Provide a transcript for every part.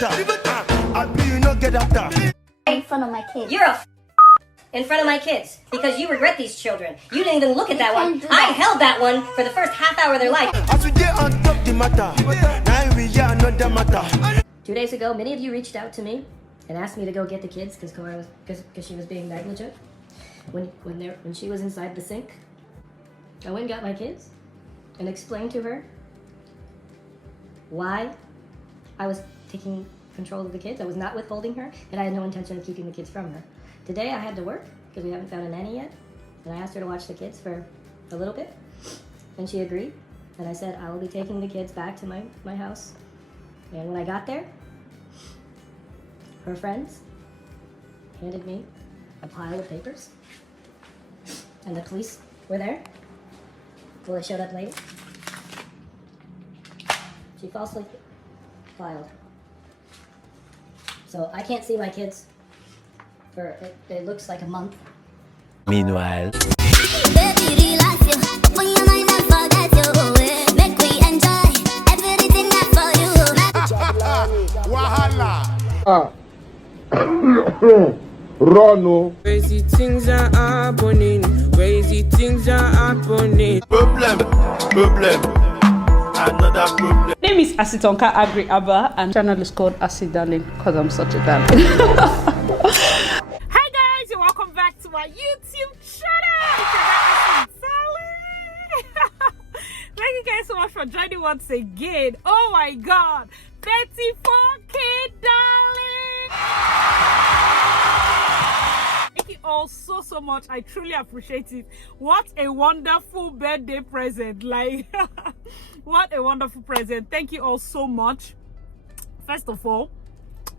In front of my kids. You're in front of my kids because you regret these children. You didn't even look at that one. I held that one for the first half hour of their life. 2 days ago, many of you reached out to me and asked me to go get the kids because Korra was because she was being negligent when she was inside the sink. I went and got my kids and explained to her why I was taking control of the kids. I was not withholding her, and I had no intention of keeping the kids from her. Today I had to work because we haven't found a nanny yet, and I asked her to watch the kids for a little bit, and she agreed. And I said I will be taking the kids back to my house. And when I got there, her friends handed me a pile of papers, and the police were there. Well, they showed up later. She falsely filed. So I can't see my kids for, it looks like a month. Meanwhile. Rono. Crazy things are happening. Crazy things are happening. Problem. Another problem. Name is Asitonka Agri Abba, and channel is called Acid Darling because I'm such a darling. Hi guys, and welcome back to my YouTube channel. Thank you guys so much for joining once again. Oh my god, 34K darling. Thank you all so much. I truly appreciate it. What a wonderful birthday present. Like what a wonderful present. Thank you all so much. First of all,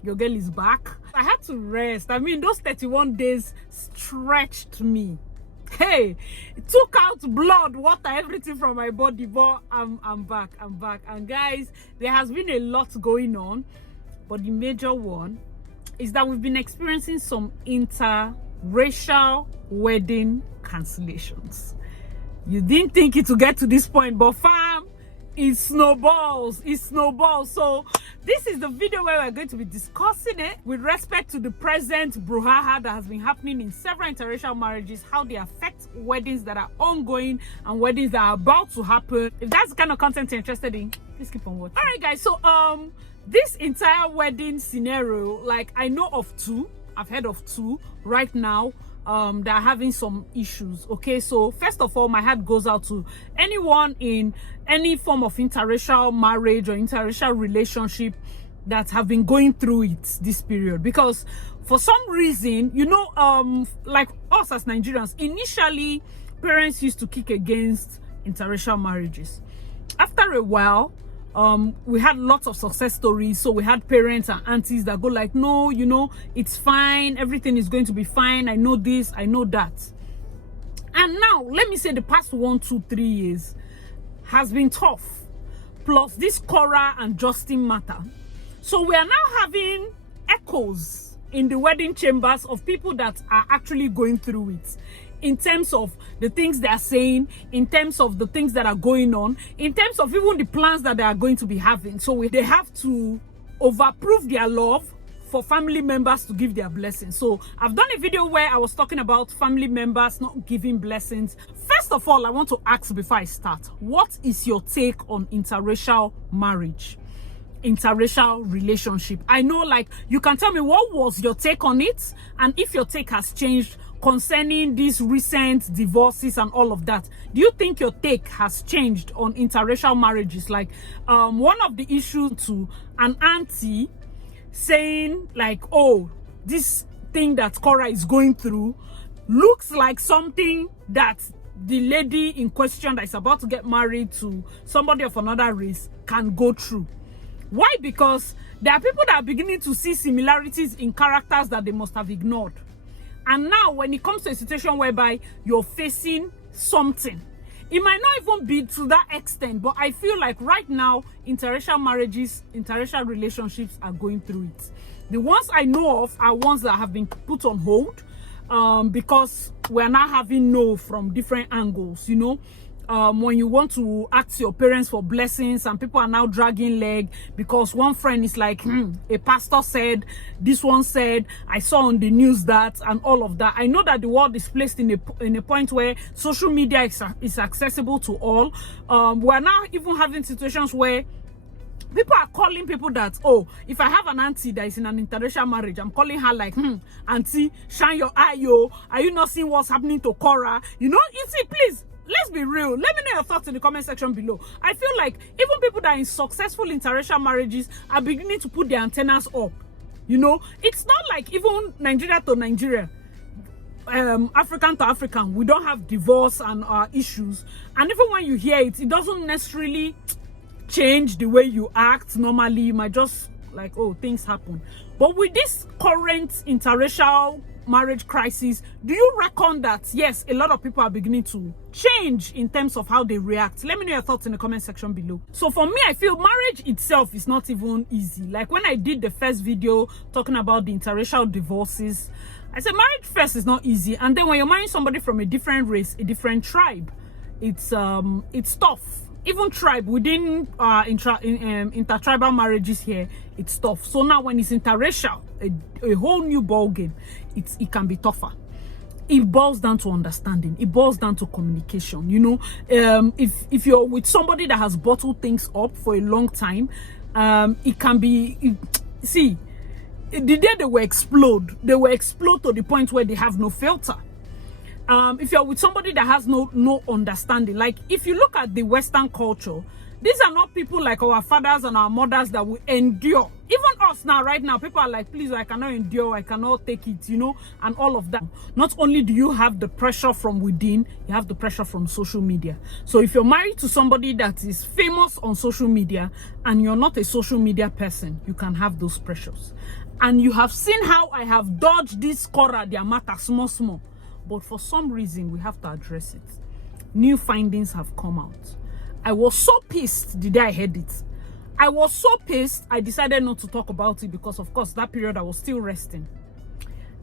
your girl is back. I had to rest. I mean, those 31 days stretched me. Hey, it took out blood, water, everything from my body, but I'm back. And guys, there has been a lot going on, but the major one is that we've been experiencing some interracial wedding cancellations. You didn't think it would get to this point, but fam, it snowballs. So this is the video where we're going to be discussing it with respect to the present brouhaha that has been happening in several interracial marriages, how they affect weddings that are ongoing and weddings that are about to happen. If that's the kind of content you're interested in, please keep on watching. All right guys, so this entire wedding scenario, like I know of two, I've heard of two right now that are having some issues. Okay, so first of all, my heart goes out to anyone in any form of interracial marriage or interracial relationship that have been going through it this period, because for some reason, you know, like us as Nigerians, initially parents used to kick against interracial marriages. After a while, we had lots of success stories. So we had parents and aunties that go like, no, you know, it's fine, everything is going to be fine, I know this, I know that. And now let me say the past 1, 2, 3 years has been tough, plus this Korra and Justin matter. So we are now having echoes in the wedding chambers of people that are actually going through it, in terms of the things they are saying, in terms of the things that are going on, in terms of even the plans that they are going to be having. So they have to overprove their love for family members to give their blessings. So I've done a video where I was talking about family members not giving blessings. First of all, I want to ask before I start, what is your take on interracial marriage, interracial relationship? I know, like, you can tell me what was your take on it, and if your take has changed concerning these recent divorces and all of that. Do you think your take has changed on interracial marriages? Like one of the issues to an auntie saying like, oh, this thing that Korra is going through looks like something that the lady in question that is about to get married to somebody of another race can go through. Why? Because there are people that are beginning to see similarities in characters that they must have ignored. And now when it comes to a situation whereby you're facing something, it might not even be to that extent, but I feel like right now interracial marriages, interracial relationships are going through it. The ones I know of are ones that have been put on hold because we're now having no from different angles, you know. when you want to ask your parents for blessings, and people are now dragging leg because one friend is like, a pastor said, this one said, I saw on the news that, and all of that. I know that the world is placed in a point where social media is accessible to all. We're now even having situations where people are calling people that, oh, if I have an auntie that is in an interracial marriage, I'm calling her like, auntie, shine your eye, yo. Are you not seeing what's happening to Korra? You know, you see, please, let's be real. Let me know your thoughts in the comment section below. I feel like even people that are in successful interracial marriages are beginning to put their antennas up. You know, it's not like even Nigeria to Nigeria, African to African, we don't have divorce and issues. And even when you hear it, it doesn't necessarily change the way you act. Normally, you might just like, oh, things happen. But with this current interracial marriage crisis, do you reckon that yes, a lot of people are beginning to change in terms of how they react? Let me know your thoughts in the comment section below. So for me, I feel marriage itself is not even easy. Like when I did the first video talking about the interracial divorces, I said marriage first is not easy, and then when you're marrying somebody from a different race, a different tribe, it's tough. Even tribe within intertribal marriages here, it's tough. So now when it's interracial, a whole new ball game, it can be tougher. It boils down to understanding. It boils down to communication. You know, if you're with somebody that has bottled things up for a long time, it can be. See, the day they will explode to the point where they have no filter. If you're with somebody that has no understanding, like if you look at the Western culture, these are not people like our fathers and our mothers that will endure. Even us now, right now, people are like, please, I cannot endure, I cannot take it, you know, and all of that. Not only do you have the pressure from within, you have the pressure from social media. So if you're married to somebody that is famous on social media and you're not a social media person, you can have those pressures. And you have seen how I have dodged this Korra, their matter, small. But for some reason, we have to address it. New findings have come out. I was so pissed the day I heard it. I was so pissed, I decided not to talk about it because, of course, that period I was still resting.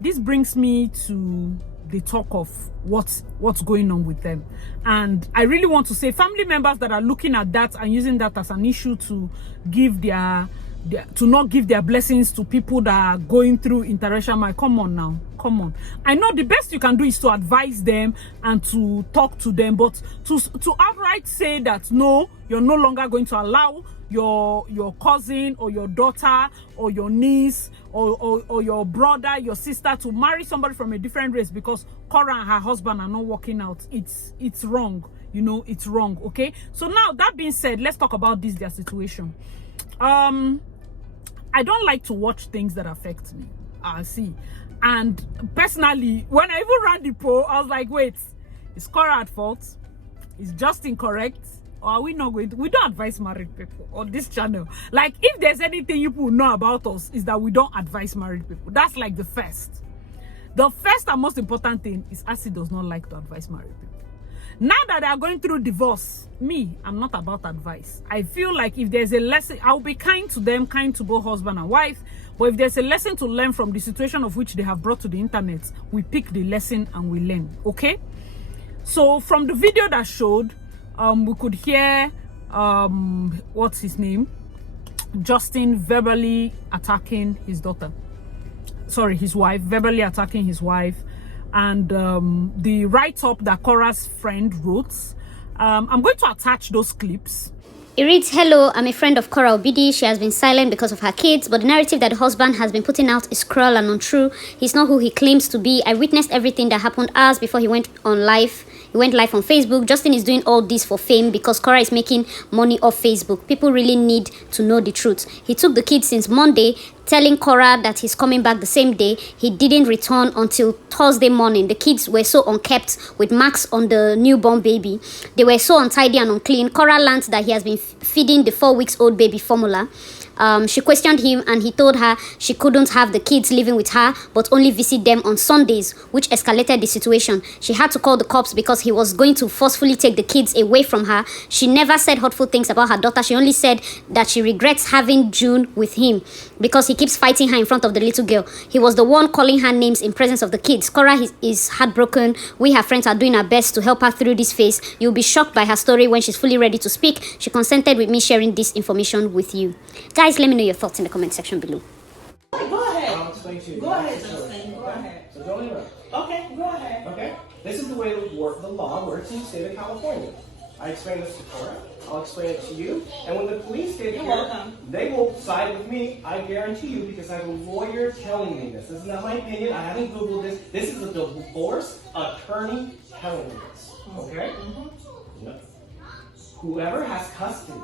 This brings me to the talk of what's going on with them. And I really want to say family members that are looking at that and using that as an issue to give to not give their blessings to people that are going through interracial marriage. Come on now, come on. I know the best you can do is to advise them and to talk to them, but to outright say that no, you're no longer going to allow your cousin or your daughter or your niece or your brother, your sister to marry somebody from a different race because Korra and her husband are not working out. It's wrong. You know, it's wrong. Okay. So now that being said, let's talk about their situation. I don't like to watch things that affect me. See, and personally, when I even ran the poll, I was like, wait, is Korra at fault? Is Justin correct? Or are we not going to? We don't advise married people on this channel. Like, if there's anything you people know about us, is that we don't advise married people. That's like the first. The first and most important thing is Asi does not like to advise married people. Now that they are going through divorce, I'm not about advice. I feel like if there's a lesson, I'll be kind to them, kind to both husband and wife. But if there's a lesson to learn from the situation of which they have brought to the internet, we pick the lesson and we learn, okay? So from the video that showed, we could hear, what's his name? Justin verbally attacking his daughter. Sorry, his wife, verbally attacking his wife. And the write-up that Korra's friend wrote, I'm going to attach those clips. It reads, hello, I'm a friend of Korra Obidi. She has been silent because of her kids, but the narrative that the husband has been putting out is cruel and untrue. He's not who he claims to be. I witnessed everything that happened hours before he went on live. He went live on Facebook. Justin is doing all this for fame because Korra is making money off Facebook. People really need to know the truth. He took the kids since Monday, telling Korra that he's coming back the same day. He didn't return until Thursday morning. The kids were so unkept with marks on the newborn baby. They were so untidy and unclean. Korra learned that he has been feeding the 4-week-old baby formula. She questioned him and he told her she couldn't have the kids living with her but only visit them on Sundays, which escalated the situation. She had to call the cops because he was going to forcefully take the kids away from her. She never said hurtful things about her daughter. She only said that she regrets having June with him because he keeps fighting her in front of the little girl. He was the one calling her names in presence of the kids. Korra is heartbroken. We, her friends, are doing our best to help her through this phase. You'll be shocked by her story when she's fully ready to speak. She consented with me sharing this information with you. Guys, let me know your thoughts in the comment section below. Go ahead. I'll explain to you. Go ahead. Go ahead. So don't interrupt. Okay, go ahead. Okay? This is the way the law works in the state of California. I explained this to Korra. I'll explain it to you. And when the police get You're here, welcome. they will side with me, I guarantee you, because I have a lawyer telling me this. This is not my opinion. I haven't Googled this. This is a divorce attorney telling me this. Okay? No. Whoever has custody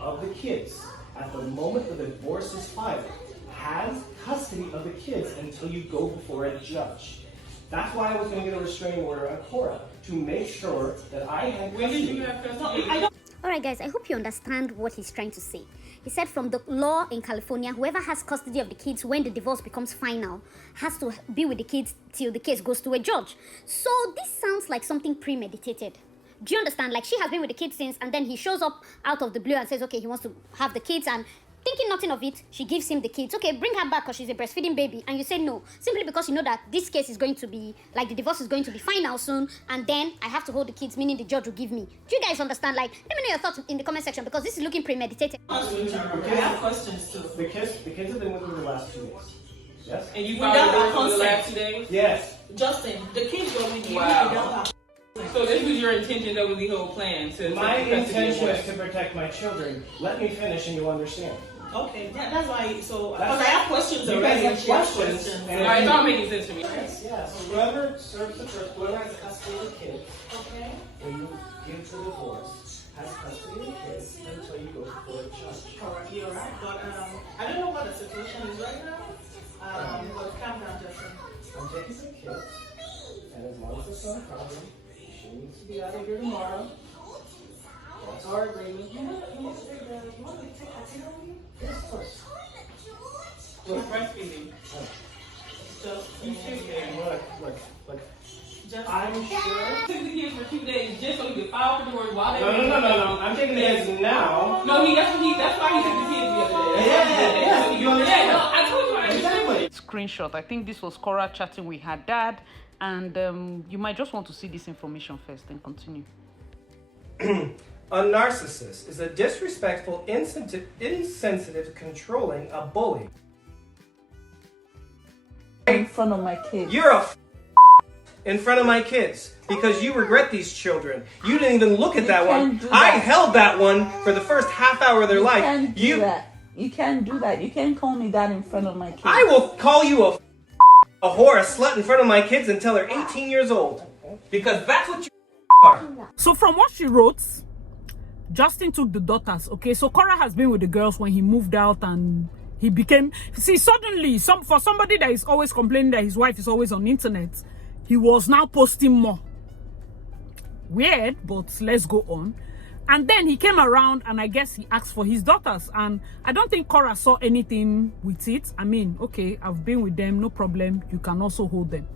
of the kids at the moment the divorce is filed has custody of the kids until you go before a judge. That's why I was going to get a restraining order on Korra, to make sure that I had custody. When did you have custody? Alright guys, I hope you understand what he's trying to say. He said from the law in California, whoever has custody of the kids when the divorce becomes final has to be with the kids till the case goes to a judge. So this sounds like something premeditated. Do you understand? Like she has been with the kids since, and then he shows up out of the blue and says, okay, he wants to have the kids, and thinking nothing of it, she gives him the kids. Okay, bring her back because she's a breastfeeding baby. And you say no, simply because you know that this case is going to be, like the divorce is going to be final soon, and then I have to hold the kids, meaning the judge will give me. Do you guys understand? Like, let me know your thoughts in the comment section because this is looking premeditated. I have questions too. The kids have been with me the last 2 days. Yes? And you found out for the last 2 days? Yes. Justin, the kids were with you. Wow. So this was your intention, that was the whole plan? My intention is to protect my children. Let me finish and you'll understand. Okay, that's why. So, because I have questions already. You guys have questions. Alright, it's all making sense to me. Yes, yes. Whoever serves the first, whoever has custody of the kid, Okay. when you give the divorce, has custody of the kids until you go before a judge. Correct. You're right. But I don't know what the situation is right now. But calm down, Justin. I'm taking some kids, and as long as there's not a problem, she needs to be out of here tomorrow. That's our agreement. You want me to take Atina with you? Yes, of course. Who's breastfeeding? Justin. Look. Justin. I'm sure. Took the kids for 2 days just so he could file for divorce while they No. I'm taking the kids now. No, that's why he took the kids the other day. Yeah. You understand? Yeah, no, I told you I Exactly. Screenshot. I think this was Korra chatting with her dad, and you might just want to see this information first, then continue. A narcissist is a disrespectful, insensitive, controlling, a bully. In front of my kids. You're a in front of my kids because you regret these children. You didn't even look at that one. I held that one for the first half hour of their life. Can't do that. You can't do that. You can't call me that in front of my kids. I will call you a whore, a slut in front of my kids until they're 18 years old. Because that's what you are. So from what she wrote, Justin took the daughters. Okay, so Korra has been with the girls when he moved out, and he became, suddenly for somebody that is always complaining that his wife is always on the internet, he was now posting more. Weird, but let's go on. And then he came around, and I guess he asked for his daughters, and I don't think Korra saw anything with it. I mean, okay, I've been with them, no problem, you can also hold them.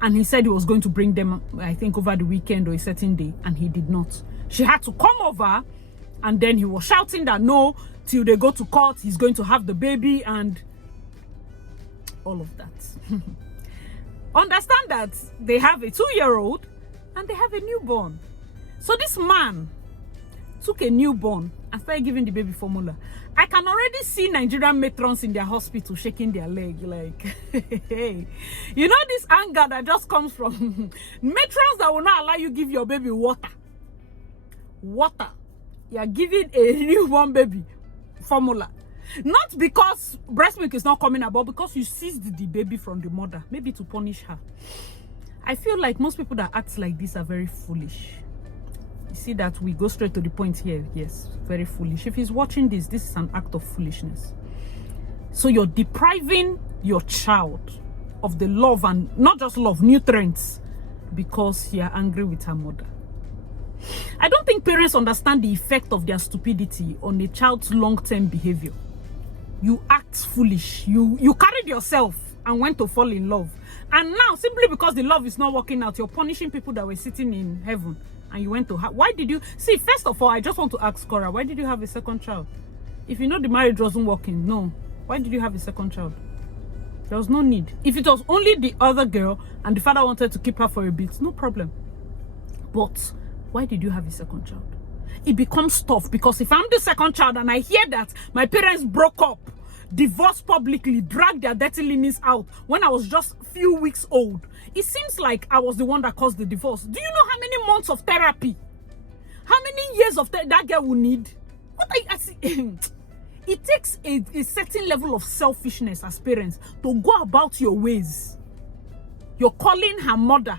And he said he was going to bring them, I think, over the weekend or a certain day, and he did not. She had to come over, and then he was shouting that no, till they go to court, he's going to have the baby, and all of that. Understand that they have a 2-year-old, and they have a newborn. So this man took a newborn and started giving the baby formula. I can already see Nigerian matrons in their hospital shaking their leg like, hey. You know this anger that just comes from matrons that will not allow you give your baby water. Water. You are giving a newborn baby formula. Not because breast milk is not coming about, because you seized the baby from the mother, maybe to punish her. I feel like most people that act like this are very foolish. You see that we go straight to the point here. Yes, very foolish. If he's watching this, this is an act of foolishness. So you're depriving your child of the love, and not just love, nutrients, because you're angry with her mother. I don't think parents understand the effect of their stupidity on a child's long-term behavior. you act foolish. You carried yourself and went to fall in love. And now, simply because the love is not working out, you're punishing people that were sitting in heaven. And you went to why did you see? First of all, I just want to ask Korra, why did you have a second child? If you know the marriage wasn't working, no. Why did you have a second child? There was no need. If it was only the other girl and the father wanted to keep her for a bit, no problem. But why did you have a second child? It becomes tough because if I'm the second child and I hear that my parents broke up, divorced publicly, dragged their dirty linens out when I was just a few weeks old, it seems like I was the one that caused the divorce. Do you know how many months of therapy? How many years of that girl will need? I see. It takes a certain level of selfishness as parents to go about your ways. You're calling her mother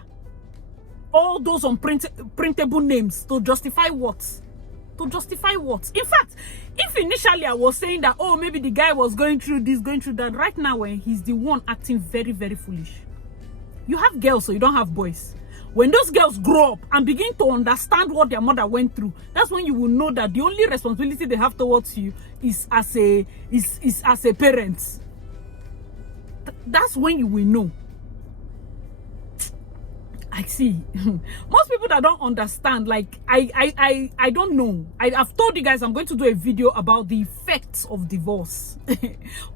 all those unprintable names to justify what? To justify what? In fact, if initially I was saying that, oh, maybe the guy was going through this, going through that, right now when he's the one acting very, very foolish. You have girls, so you don't have boys. When those girls grow up and begin to understand what their mother went through, that's when you will know that the only responsibility they have towards you is as a parent. That's when you will know. I see. Most people that don't understand, like I don't know. I've told you guys I'm going to do a video about the effects of divorce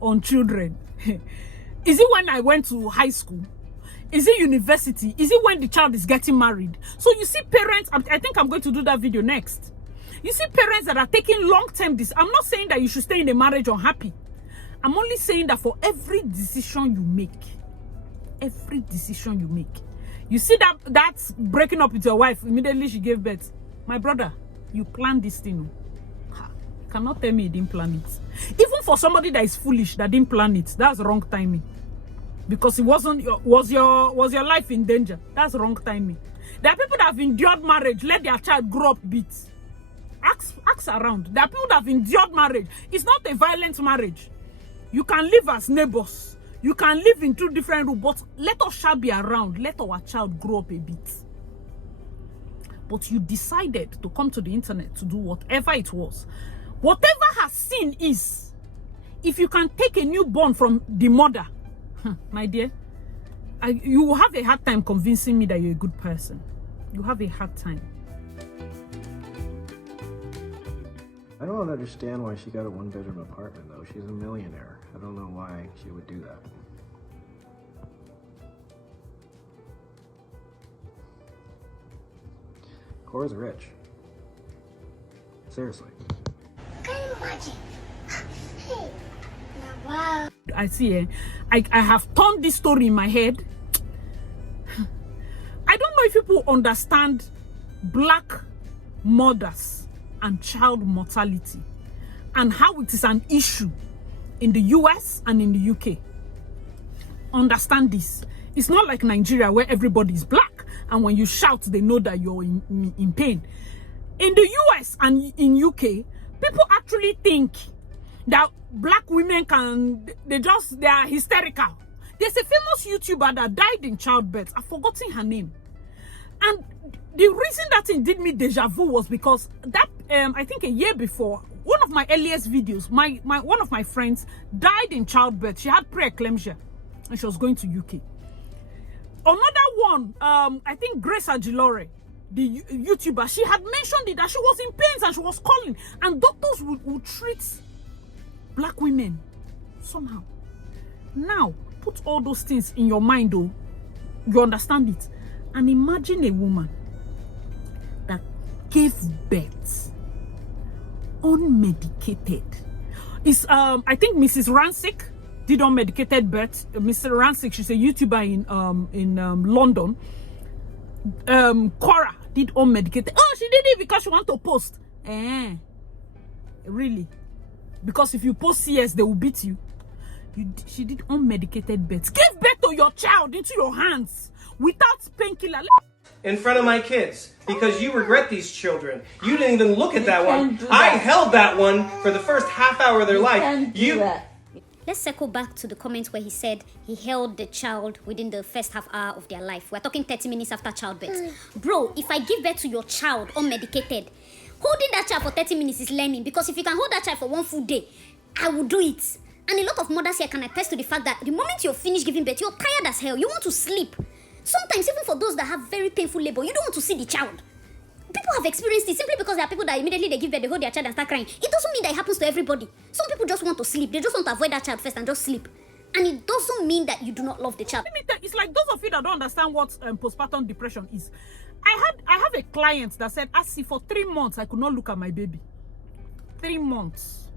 on children. Is it when I went to high school? Is it university? Is it when the child is getting married? So you see parents, I think I'm going to do that video next. You see parents that are taking long-term this. I'm not saying that you should stay in a marriage unhappy. I'm only saying that for every decision you make, you see that's breaking up with your wife, immediately she gave birth. My brother, you planned this thing. You cannot tell me you didn't plan it. Even for somebody that is foolish, that didn't plan it, that's wrong timing. Because it wasn't was your life in danger. That's wrong timing. There are people that have endured marriage, let their child grow up beat. Ask around. There are people that have endured marriage. It's not a violent marriage. You can live as neighbors. You can live in 2 different rooms, but let us shall be around. Let our child grow up a bit. But you decided to come to the internet to do whatever it was. Whatever her sin is, if you can take a newborn from the mother, my dear, you will have a hard time convincing me that you're a good person. You have a hard time. I don't understand why she got a 1-bedroom apartment, though. She's a millionaire. I don't know why she would do that. Korra's rich. Seriously. Wow. I see. I have turned this story in my head. I don't know if people understand black mothers and child mortality and how it is an issue in the US and in the UK. Understand this. It's not like Nigeria where everybody is black and when you shout they know that you're in pain. In the US and in UK, people actually think that black women they are hysterical. There's a famous YouTuber that died in childbirth. I've forgotten her name. And the reason that it did me deja vu was because that I think a year before, one of my earliest videos, one of my friends died in childbirth. She had preeclampsia and she was going to UK. Another one, I think Grace Agilore, the YouTuber, she had mentioned it that she was in pain and she was calling, and doctors would treat black women somehow. Now put all those things in your mind, though. You understand it, and imagine a woman that gave birth unmedicated. It's I think Mrs. Rancic did unmedicated birth. Mr. Rancic, she's a YouTuber in London. Korra did unmedicated. Oh, she did it because she want to post. Really? Because if you post CS, they will beat you. She did unmedicated birth. Give birth to your child into your hands without painkiller. In front of my kids, because you regret these children. You didn't even look at that one. I held that one for the first half hour of their life. Let's circle back to the comments where he said he held the child within the first half hour of their life. We're talking 30 minutes after childbirth. Bro, if I give birth to your child unmedicated, holding that child for 30 minutes is learning. Because if you can hold that child for one full day, I will do it. And a lot of mothers here can attest to the fact that the moment you're finished giving birth, you're tired as hell. You want to sleep. Sometimes, even for those that have very painful labor, you don't want to see the child. People have experienced it simply because there are people that immediately they give birth, they hold their child and start crying. It doesn't mean that it happens to everybody. Some people just want to sleep. They just want to avoid that child first and just sleep. And it doesn't mean that you do not love the child. Let me tell you, it's like those of you that don't understand what postpartum depression is. I have a client that said, "Asi, for 3 months I could not look at my baby. 3 months.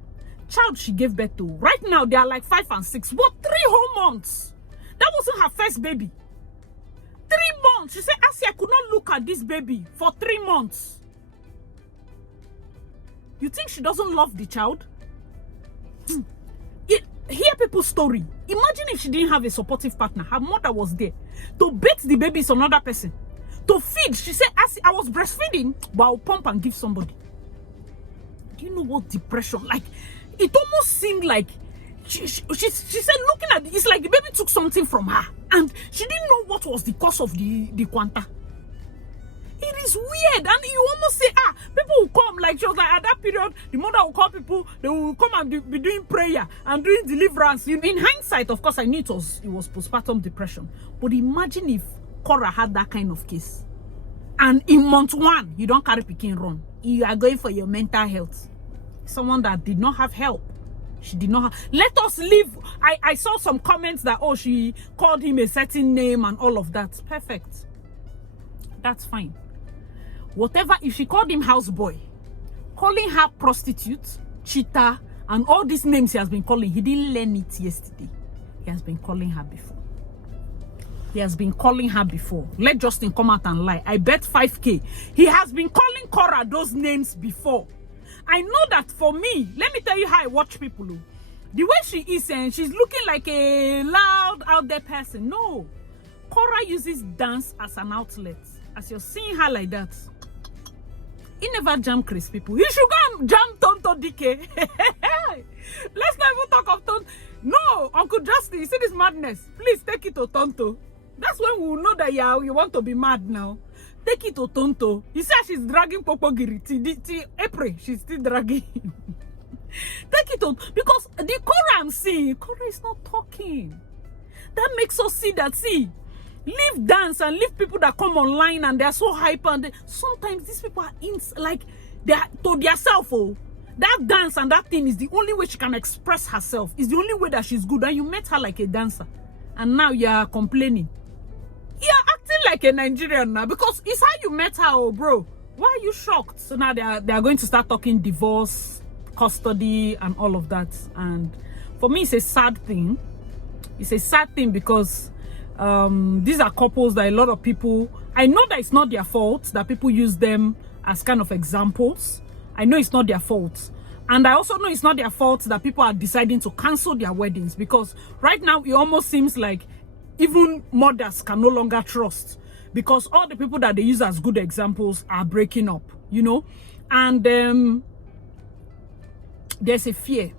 Child she gave birth to. Right now they are like 5 and 6. What, 3 whole months? That wasn't her first baby. 3 months. She said, "Asi, I could not look at this baby for 3 months." You think she doesn't love the child? Hear people's story. Imagine if she didn't have a supportive partner. Her mother was there. To bathe the baby is another person. To feed, she said, "I was breastfeeding, but I'll pump and give somebody." Do you know what depression? Like, it almost seemed like she said, looking at it, it's like the baby took something from her, and she didn't know what was the cause of the quanta. It is weird, and you almost say, people will come, like she was like, at that period, the mother will call people, they will come and be doing prayer and doing deliverance. In hindsight, of course, I knew it was postpartum depression. But imagine if Korra had that kind of case. And in month 1, you don't carry pikin run. You are going for your mental health. Someone that did not have help. She did not have. Let us live. I saw some comments that, she called him a certain name and all of that. Perfect. That's fine. Whatever, if she called him houseboy, calling her prostitute, cheater, and all these names he has been calling, he didn't learn it yesterday. He has been calling her before. He has been calling her before. Let Justin come out and lie. I bet 5K. He has been calling Korra those names before. I know that for me, let me tell you how I watch people. The way she is, and she's looking like a loud, out there person. No. Korra uses dance as an outlet. As you're seeing her like that, he never jam Chris people. He should go and jam Tonto DK. Let's not even talk of Tonto. No, Uncle Justin, you see this madness? Please take it to Tonto. That's when we will know that you want to be mad now. Take it to Tonto. He said she's dragging Popo Giri. April, she's still dragging him. Take it on. Because the Korra I'm seeing, Korra is not talking. That makes us see that, leave dance and leave people that come online and they're so hyper. And sometimes these people are like, they're to themselves. That dance and that thing is the only way she can express herself. It's the only way that she's good. And you met her like a dancer. And now you're complaining. You're acting like a Nigerian now because it's how you met her, bro. Why are you shocked? So now they are going to start talking divorce, custody, and all of that. And for me, it's a sad thing. It's a sad thing because these are couples that a lot of people, I know that it's not their fault that people use them as kind of examples. I know it's not their fault. And I also know it's not their fault that people are deciding to cancel their weddings, because right now it almost seems like even mothers can no longer trust, because all the people that they use as good examples are breaking up, and there's a fear.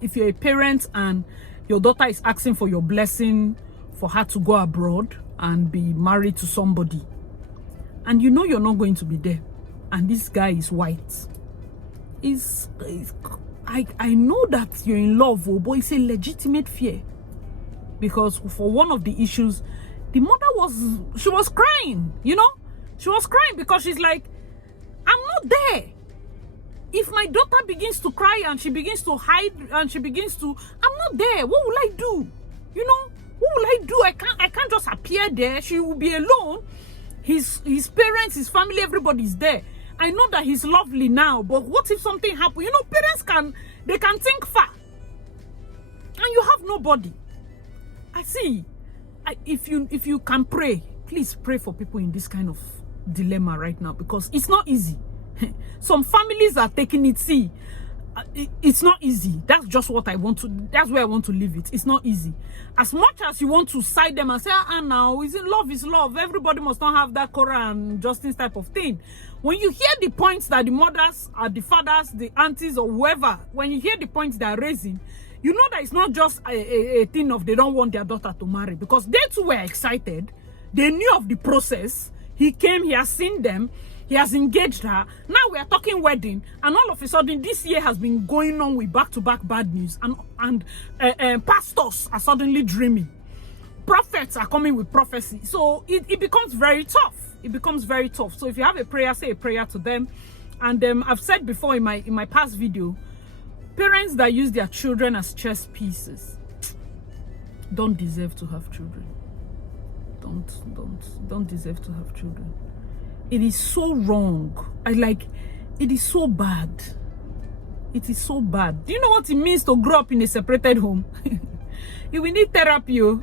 If you're a parent and your daughter is asking for your blessing for her to go abroad and be married to somebody, and you know you're not going to be there, and this guy is white, I know that you're in love, but it's a legitimate fear. Because for one of the issues, the mother was crying, she was crying because she's like, I'm not there. If my daughter begins to cry and she begins to hide and I'm not there, what will I do? What will I do? I can't just appear there. She will be alone. His parents, his family, everybody's there. I know that he's lovely now, but what if something happens? Parents can think far. And you have nobody. If you can pray, please pray for people in this kind of dilemma right now, because it's not easy. Some families are taking it. It's not easy. That's just what I want to. That's where I want to leave it. It's not easy. As much as you want to side them and say, now is love. Everybody must not have that Korra and Justin's type of thing. When you hear the points that the mothers, or the fathers, the aunties, or whoever, when you hear the points they are raising, you know that it's not just a thing of they don't want their daughter to marry, because they too were excited. They knew of the process. He came, he has seen them. He has engaged her. Now we are talking wedding, and all of a sudden this year has been going on with back-to-back bad news, and pastors are suddenly dreaming. Prophets are coming with prophecy. So it becomes very tough. It becomes very tough. So if you have a prayer, say a prayer to them. And I've said before in my past video, parents that use their children as chess pieces don't deserve to have children. Don't deserve to have children. It is so wrong. It is so bad. It is so bad. Do you know what it means to grow up in a separated home? You will need therapy. You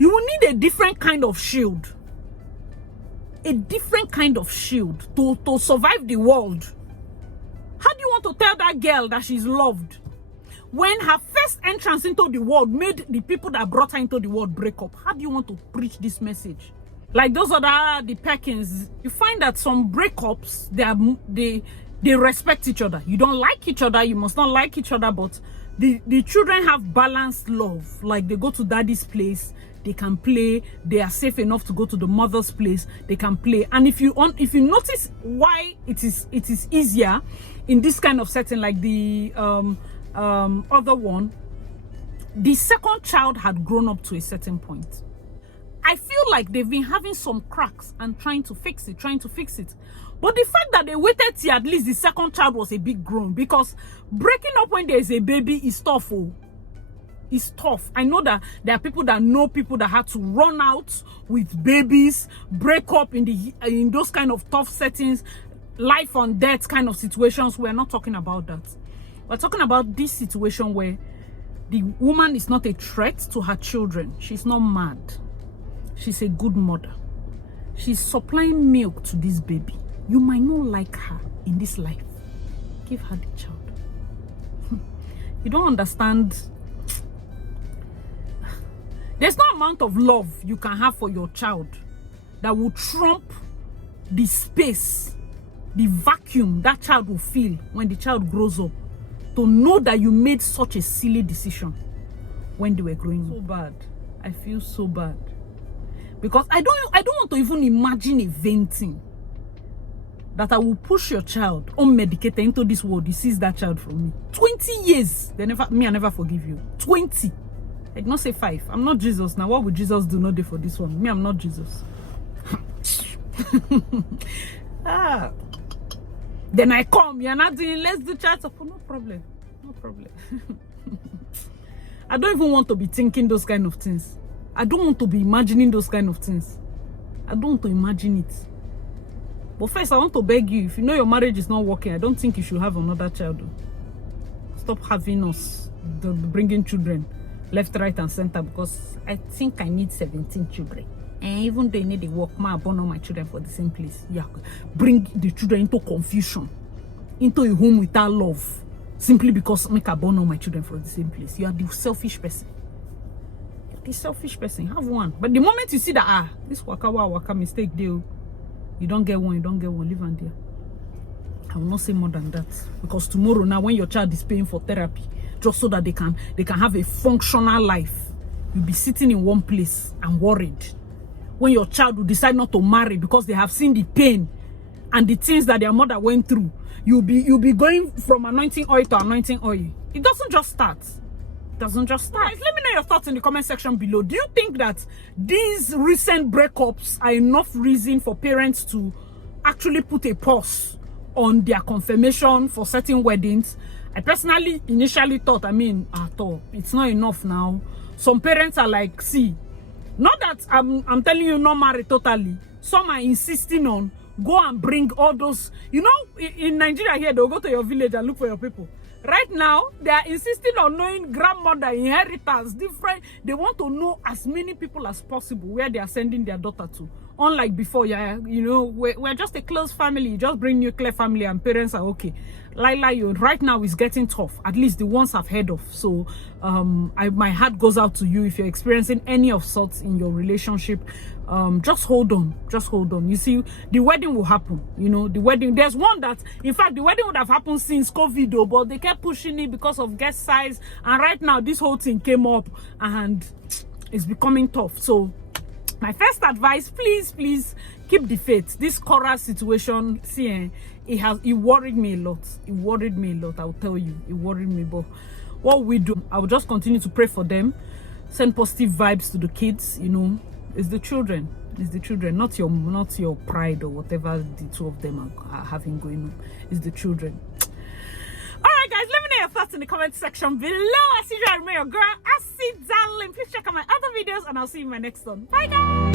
will need a different kind of shield. A different kind of shield to survive the world. How do you want to tell that girl that she's loved when her first entrance into the world made the people that brought her into the world break up? How do you want to preach this message? Like those other, the Perkins, you find that some breakups, they respect each other. You don't like each other, you must not like each other, but the children have balanced love. Like they go to daddy's place, they can play, they are safe enough to go to the mother's place, they can play. And if you notice why it is easier in this kind of setting, like the other one, the second child had grown up to a certain point. I feel like they've been having some cracks and trying to fix it. But the fact that they waited till at least the second child was a big grown, because breaking up when there's a baby is tough. Oh, it's tough. I know that there are people that know people that had to run out with babies, break up in those kind of tough settings, life and death kind of situations. We're not talking about that. We're talking about this situation where the woman is not a threat to her children. She's not mad. She's a good mother. She's supplying milk to this baby. You might not like her in this life. Give her the child. You don't understand. There's no amount of love you can have for your child that will trump the space, the vacuum that child will feel when the child grows up, to know that you made such a silly decision when they were growing up. So bad. I feel so bad. Because I don't want to even imagine a vain thing that I will push your child unmedicated into this world. You seize that child from me. 20 years. I never forgive you. 20. I did not say 5. I'm not Jesus. Now what would Jesus do not do for this one? Me, I'm not Jesus. Then I come. You're not doing, let's do child support. No problem. No problem. I don't even want to be thinking those kind of things. I don't want to be imagining those kind of things. I don't want to imagine it. But first, I want to beg you, if you know your marriage is not working, I don't think you should have another child. Stop having us bringing children left, right, and center, because I think I need 17 children. And even they need to work, I born all my children for the same place. Yeah, bring the children into confusion, into a home without love, simply because I born all my children for the same place. You are the selfish person. The selfish person. Have one. But the moment you see that this waka mistake deal, you don't get one, leave them there. I will not say more than that, because tomorrow now when your child is paying for therapy just so that they can have a functional life, you'll be sitting in one place and worried. When your child will decide not to marry because they have seen the pain and the things that their mother went through, you'll be going from anointing oil to anointing oil. It doesn't just start. Doesn't just start. Guys, let me know your thoughts in the comment section below. Do you think that these recent breakups are enough reason for parents to actually put a pause on their confirmation for certain weddings? I personally initially thought, it's not enough now. Some parents are like, see, not that I'm telling you not marry totally. Some are insisting on go and bring all those, you know, in Nigeria here, they'll go to your village and look for your people. Right now, they are insisting on knowing grandmother, inheritance, different. They want to know as many people as possible where they are sending their daughter to. Unlike before, we're just a close family. You just bring nuclear family and parents are okay. Right now is getting tough. At least the ones I've heard of. So my heart goes out to you if you're experiencing any of sorts in your relationship. Just hold on. You see, the wedding will happen. You know, the wedding. There's one that, in fact, the wedding would have happened since COVID, though, but they kept pushing it because of guest size. And right now, this whole thing came up and it's becoming tough. So my first advice, please keep the faith. This Korra situation, see, it worried me a lot. It worried me a lot, I'll tell you. It worried me, but what we do, I will just continue to pray for them, send positive vibes to the kids, you know. It's the children. It's the children, not your pride or whatever the two of them are having going on. It's the children. Alright guys, let me know your thoughts in the comment section below. As usual, I remain your girl, Darling. Please check out my other videos and I'll see you in my next one. Bye guys!